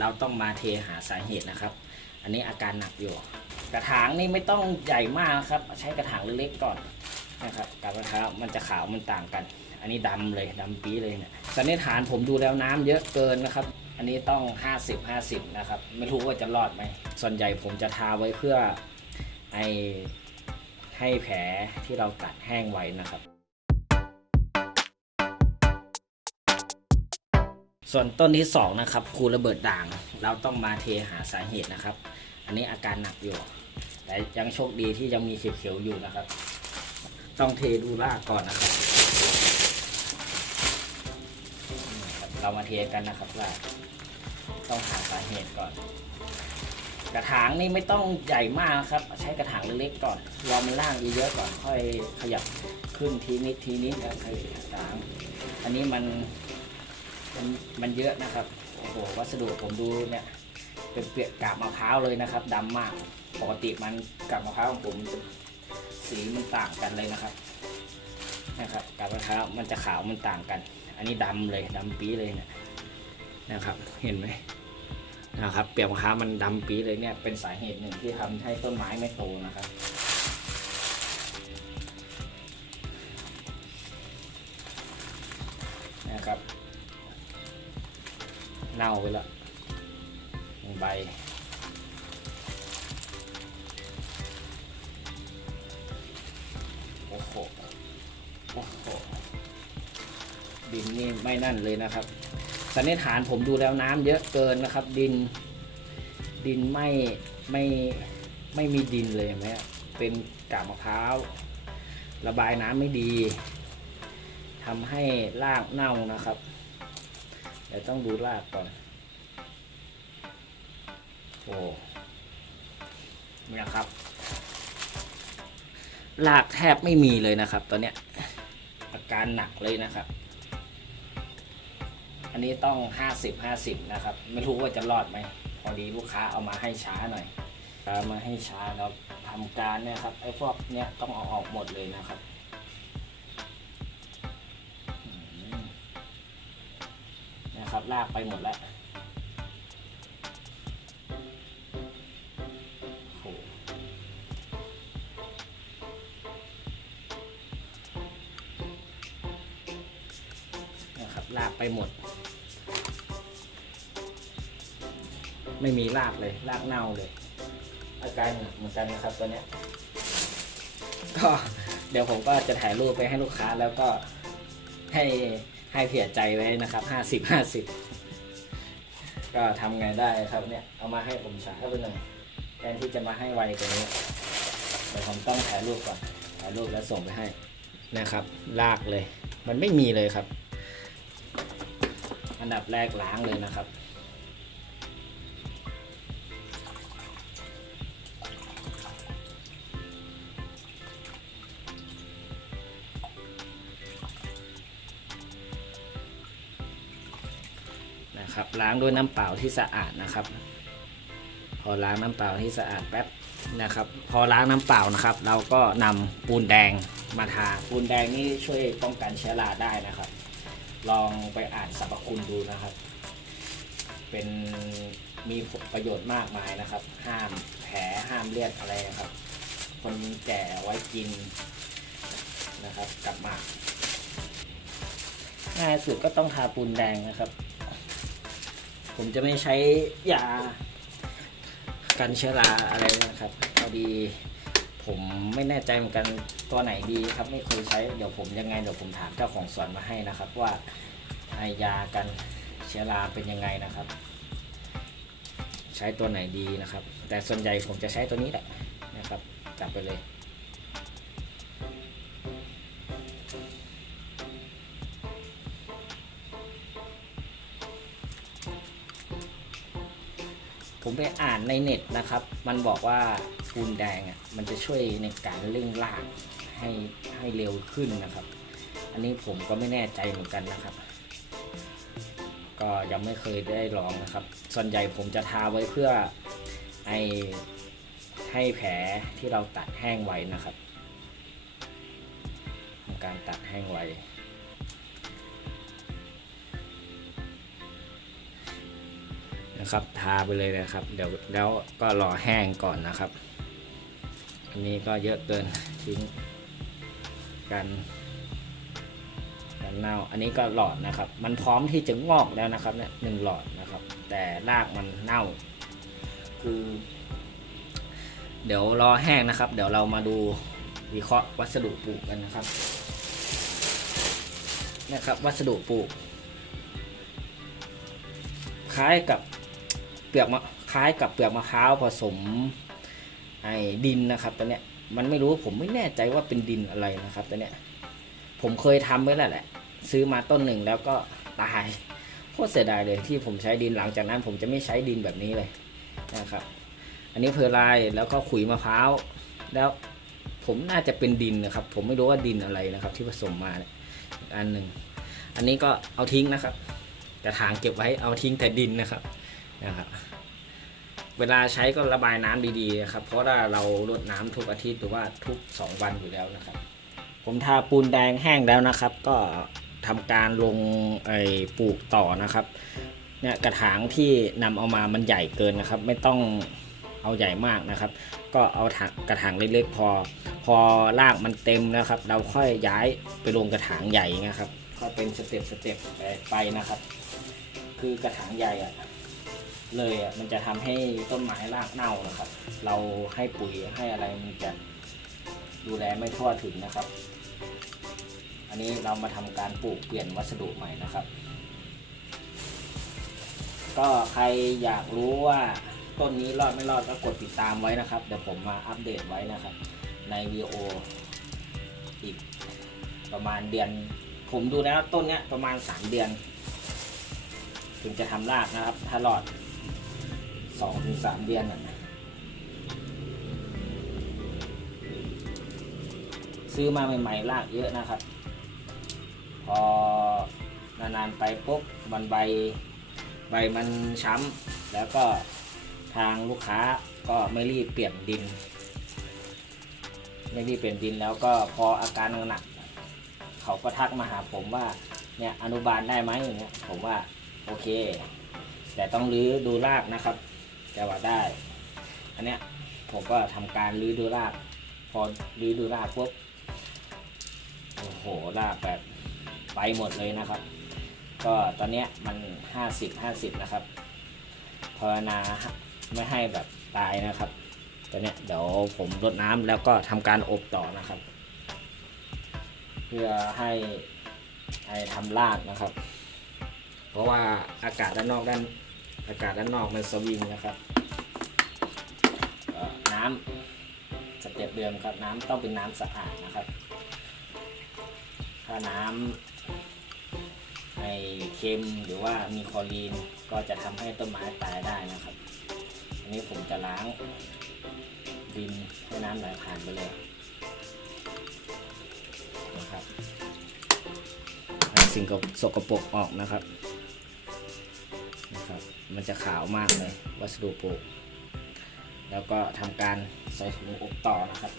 เราต้องมาเทหาสาเหตุนะครับ อันนี้อาการหนักอยู่ กระถางนี่ไม่ต้องใหญ่มากนะครับ ใช้กระถางเล็กๆก่อนนะครับกับกระถางมันจะขาวมันต่างกัน อันนี้ดำเลยดำปีเลยเนี่ยสันนิษฐานผมดูแล้วน้ำเยอะเกินนะครับ อันนี้ต้อง 50 50 นะครับ ไม่รู้ว่าจะรอดไหม ส่วนใหญ่ผมจะทาไว้เพื่อไอให้แผลที่เราตัดแห้งไว้นะครับ ส่วนต้นที่สองนะครับคูระเบิดด่าง เราต้องมาเทหาสาเหตุนะครับ อันนี้อาการหนักอยู่ แต่ยังโชคดีที่ยังมีเขียวๆอยู่นะครับ ต้องเทดูรากก่อนนะครับ เรามาเทกันนะครับรากต้องหาสาเหตุก่อน กระถางนี่ไม่ต้องใหญ่มากครับ ใช้กระถางเล็กๆก่อนรอมันล่างเยอะๆก่อน ค่อยขยับขึ้นทีนิดทีนิดแล้วค่อยกระถาง อันนี้มัน มันมันเยอะนะครับ โอ้โห วัสดุผมดูเนี่ยเป็นเปียกกาบมะพร้าวเลยนะครับดำมาก ปกติมันกาบมะพร้าวของผมสีมันต่างกันเลยนะครับ นะครับกาบมะพร้าวมันจะขาวมันต่างกัน อันนี้ดำเลยดำปี๊เลยเนี่ยนะครับ เห็นไหมนะครับเปียกมะพร้าวมันดำปี๊เลยเนี่ยเป็นสาเหตุหนึ่งที่ทำให้ต้นไม้ไม่โตนะครับนะครับ เน่าไปแล้วหนึ่งใบโอ้โหโอ้โหดินนี่ไม่นั่นเลยนะครับสันนิษฐานผมดูแล้วน้ำเยอะเกินนะครับ ดิน ดินไม่ไม่ไม่มีดินเลยเห็นไหมเป็นกาบมะพร้าว ระบายน้ำไม่ดีทำให้รากเน่านะครับ เดี๋ยวต้องดูรากก่อน โอ้เนี่ยครับรากแทบไม่มีเลยนะครับ ตอนเนี้ยอาการหนักเลยนะครับ อันนี้ต้องห้าสิบห้าสิบนะครับ ไม่รู้ว่าจะรอดไหม พอดีลูกค้าเอามาให้ช้าหน่อยเอามาให้ช้าแล้วทำการเนี่ยครับไอ้พวกเนี้ยต้องเอาออกหมดเลยนะครับ ลากไปหมดแล้วโอ้โหนะครับลากไปหมด ไม่มีรากเลยรากเน่าเลย อาการหนักเหมือนกันนะครับตัวเนี้ยก็เดี๋ยวผมก็จะถ่ายรูปไปให้ลูกค้าแล้วก็ให้ ให้เผื่อใจไว้นะครับห้าสิบห้าสิบก็ทำไงได้ครับเนี่ย เอามาให้ผมช้าไปหน่อยแทนที่จะมาให้ไวกว่านี้เดี๋ยวผมต้องถ่ายรูปก่อนถ่ายรูปแล้วส่งไปให้นะครับ ลากเลย มันไม่มีเลยครับ อันดับแรกล้างเลยนะครับ นะครับล้างด้วยน้ำเปล่าที่สะอาดนะครับ พอล้างน้ำเปล่าที่สะอาดแป๊บนะครับ พอล้างน้ำเปล่านะครับ เราก็นำปูนแดงมาทาปูนแดงนี่ช่วยป้องกันเชื้อราได้นะครับ ลองไปอ่านสรรพคุณดูนะครับ เป็นมีประโยชน์มากมายนะครับ ห้ามแผลห้ามเลือดอะไรนะครับ คนแก่ไว้กินนะครับ กลับมาง่ายสุดก็ต้องทาปูนแดงนะครับ ผมจะไม่ใช้ยากันเชื้อราอะไรนะครับพอดีผมไม่แน่ใจเหมือนกันตัวไหนดีครับไม่เคยใช้เดี๋ยวผมยังไงเดี๋ยวผมถามเจ้าของสวนมาให้นะครับ ว่าไอยากันเชื้อราเป็นยังไงนะครับ ใช้ตัวไหนดีนะครับ แต่ส่วนใหญ่ผมจะใช้ตัวนี้แหละนะครับจับไปเลย ผมไปอ่านในเน็ตนะครับ มันบอกว่าปูนแดงอะมันจะช่วยในการเร่งรากให้ให้เร็วขึ้นนะครับ อันนี้ผมก็ไม่แน่ใจเหมือนกันนะครับ ก็ยังไม่เคยได้ลองนะครับ ส่วนใหญ่ผมจะทาไว้เพื่อไอให้แผลที่เราตัดแห้งไว้นะครับการตัดแห้งไว้ นะครับทาไปเลยนะครับ เดี๋ยวแล้วก็รอแห้งก่อนนะครับ อันนี้ก็เยอะเกินทิ้งกันกันเน่าอันนี้ก็หลอดนะครับ มันพร้อมที่จะงอกแล้วนะครับเนี่ยหนึ่งหลอดนะครับ แต่รากมันเน่า คือ เดี๋ยวรอแห้งนะครับ เดี๋ยวเรามาดูวิเคราะห์วัสดุปลูกกันนะครับนะครับ วัสดุปลูก คล้ายกับ เปลือกมะคล้ายกับเปลือกมะพร้าวผสมไอ้ดินนะครับตัวเนี้ยมันไม่รู้ผมไม่แน่ใจว่าเป็นดินอะไรนะครับตัวเนี้ยผมเคยทำไว้แล้วแหละ ซื้อมาต้นหนึ่งแล้วก็ตายโคตรเสียดายเลยที่ผมใช้ดินหลังจากนั้น ผมจะไม่ใช้ดินแบบนี้เลยนะครับ อันนี้เพอร์ไลน์แล้วก็ขุยมะพร้าวแล้วผมน่าจะเป็นดินนะครับ ผมไม่รู้ว่าดินอะไรนะครับ ที่ผสมมาอันหนึ่งอันนี้ก็เอาทิ้งนะครับกระถางเก็บไว้เอาทิ้งแต่ดินนะครับ นะครับเวลาใช้ก็ระบายน้ำดีๆนะครับ เพราะว่าเรารดน้ำทุกอาทิตย์หรือว่าทุก 2 วันอยู่แล้วนะครับ ผมทาปูนแดงแห้งแล้วนะครับ ก็ทำการลงไอ้ปลูกต่อนะครับเนี่ยกระถางที่นำเอามามันใหญ่เกินนะครับ ไม่ต้องเอาใหญ่มากนะครับ ก็เอาถังกระถางเล็กๆพอ พอรากมันเต็มนะครับ เราค่อยย้ายไปลงกระถางใหญ่นะครับ ก็เป็นสเต็ปสเต็ปไปไปนะครับ คือกระถางใหญ่อะ เลยอะมันจะทำให้ต้นไม้รากเน่านะครับ เราให้ปุ๋ยให้อะไรมันจะดูแลไม่ทั่วถึงนะครับ อันนี้เรามาทำการปลูกเปลี่ยนวัสดุใหม่นะครับ ก็ใครอยากรู้ว่าต้นนี้รอดไม่รอดก็กดติดตามไว้นะครับ เดี๋ยวผมมาอัปเดตไว้นะครับ ในวีดีโออีกประมาณเดือน ผมดูแล้วต้นเนี้ยประมาณ 3 เดือน ถึงจะทำรากนะครับ ถ้ารอด สองถึงสามเดือนน่ะซื้อมาใหม่ๆรากเยอะนะครับ พอนานๆไปปุ๊บมันใบใบมันช้ำแล้วก็ทางลูกค้าก็ไม่รีบเปลี่ยนดิน ไม่รีบเปลี่ยนดินแล้วก็พออาการหนักเขาก็ทักมาหาผมว่าเนี่ยอนุบาลได้ไหมอย่างเงี้ยผมว่าโอเค แต่ต้องรื้อดูรากนะครับ แต่ว่าได้ อันเนี้ยผมก็ทำการรื้อดูราก พอรื้อดูรากปุ๊บโอ้โหรากแบบไปหมดเลยนะครับ ก็ตอนเนี้ยมันห้าสิบห้าสิบนะครับภาวนาไม่ให้แบบตายนะครับตอนเนี้ยเดี๋ยวผมรดน้ำแล้วก็ทำการอบต่อนะครับ เพื่อให้ให้ทำรากนะครับ เพราะว่าอากาศด้านนอกด้าน อากาศด้านนอกมันสวิงนะครับน้ำสเต็ปเดิมครับน้ำต้องเป็นน้ำสะอาดนะครับ ถ้าน้ำไอเค็มหรือว่ามีคลอรีนก็จะทำให้ต้นไม้ตายได้นะครับอันนี้ผมจะล้างดินให้น้ำไหลผ่านไปเลยนะครับสิ่งสกปรกออกนะครับ มันจะขาวมากเลยวัสดุปลูก แล้วก็ทำการใส่ถุงอบต่อนะครับ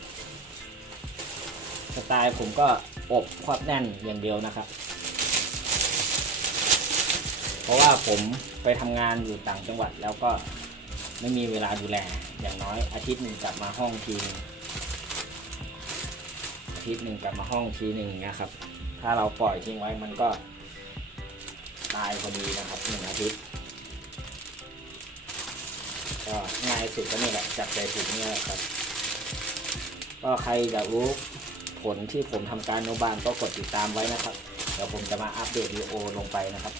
สไตล์ผมก็อบควบแน่นอย่างเดียวนะครับ เพราะว่าผมไปทำงานอยู่ต่างจังหวัดแล้วก็ไม่มีเวลาดูแลอย่างน้อยอาทิตย์หนึ่งกลับมาห้องทีนึงอาทิตย์หนึ่งกลับมาห้องทีหนึ่งนะครับ ถ้าเราปล่อยทิ้งไว้มันก็ตายพอดีนะครับหนึ่งอาทิตย์ ก็ง่ายสุดก็นี่แหละจับใจถุงนี่แหละครับ ก็ใครอยากรู้ผลที่ผมทำการโนบานก็กดติดตามไว้นะครับ เดี๋ยวผมจะมาอัปเดตวิดีโอลงไปนะครับ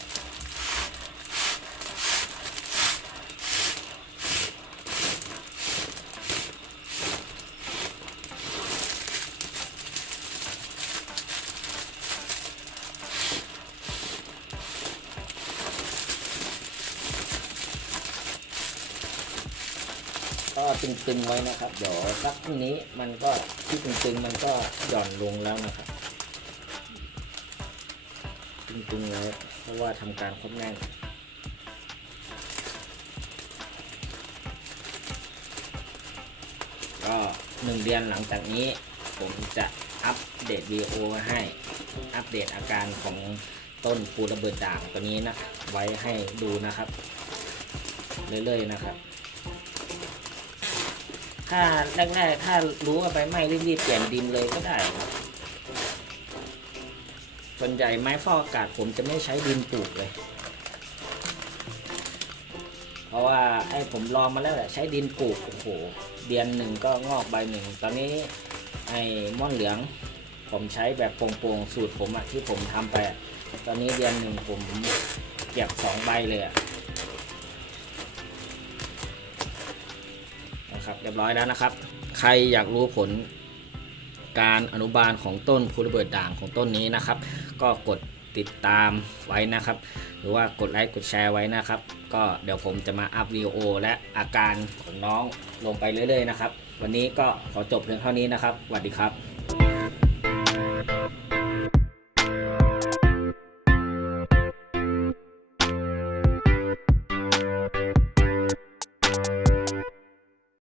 ก็ ตึงๆไว้นะครับ เดี๋ยวสักพรุ่งนี้มันก็ที่ตึงๆมันก็หย่อนลงแล้วนะครับตึงๆไว้เพราะว่าทำการครบแน่นก็หนึ่งเดือนหลังจากนี้ ผมจะอัปเดตวีดีโอมาให้ อัปเดตอาการของต้นปูระเบิดด่างตัวนี้นะ ไว้ให้ดูนะครับ เรื่อยๆนะครับ ถ้าแรกๆถ้ารู้ว่าใบไหม้รีบๆเปลี่ยนดินเลยก็ได้ส่วนใหญ่ไม้ฟอกอากาศผมจะไม่ใช้ดินปลูกเลย เพราะว่าไอ้ผมลองมาแล้วแหละใช้ดินปลูกโอ้โหเดือนหนึ่งก็งอกใบหนึ่ง ตอนนี้ไอ้ม่อนเหลือง ผมใช้แบบโปร่งๆสูตรผมอะที่ผมทำไป ตอนนี้เดือนหนึ่งผมเก็บสองใบเลยอะ เรียบร้อยแล้วนะครับ ใครอยากรู้ผลการอนุบาลของต้นคูระเบิดด่างของต้นนี้นะครับ ก็กดติดตามไว้นะครับ หรือว่ากดไลค์กดแชร์ไว้นะครับ ก็เดี๋ยวผมจะมาอัพวิดีโอและอาการของน้องลงไปเรื่อยๆนะครับ วันนี้ก็ขอจบเพียงเท่านี้นะครับสวัสดีครับ